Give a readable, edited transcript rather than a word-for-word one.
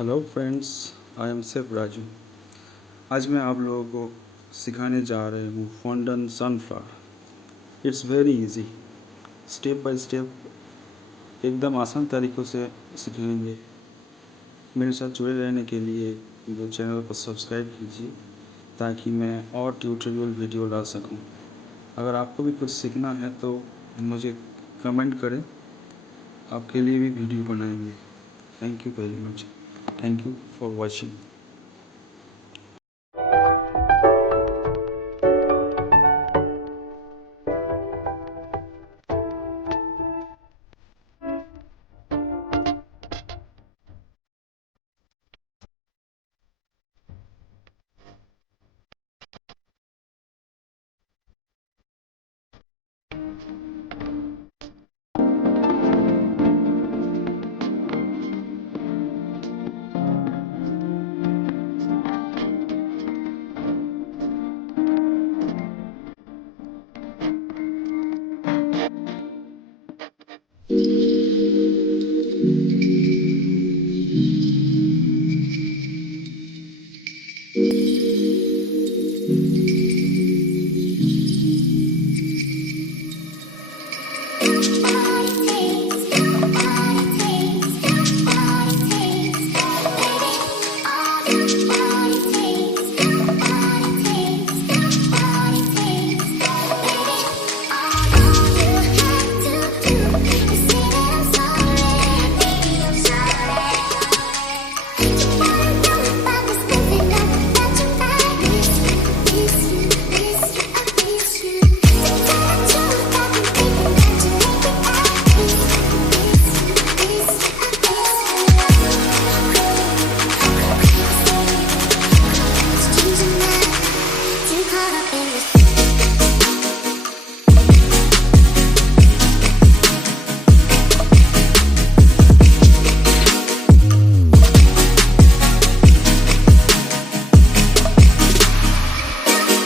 Hello friends, I am safe Raju. आज मैं आप लोगों को सिखाने जा रही हूँ fondant sunflower. It's very easy, step by step एकदम आसान तरीक़ों से सीखेंगे। मेरे साथ जुड़े रहने के लिए मेरे चैनल को सब्सक्राइब कीजिए ताकि मैं और ट्यूटोरियल वीडियो ला सकूँ। अगर आपको भी कुछ सीखना है तो मुझे कमेंट करें, आपके लिए भी वीडियो बनाएंगे। Thank you very much. Thank you for watching.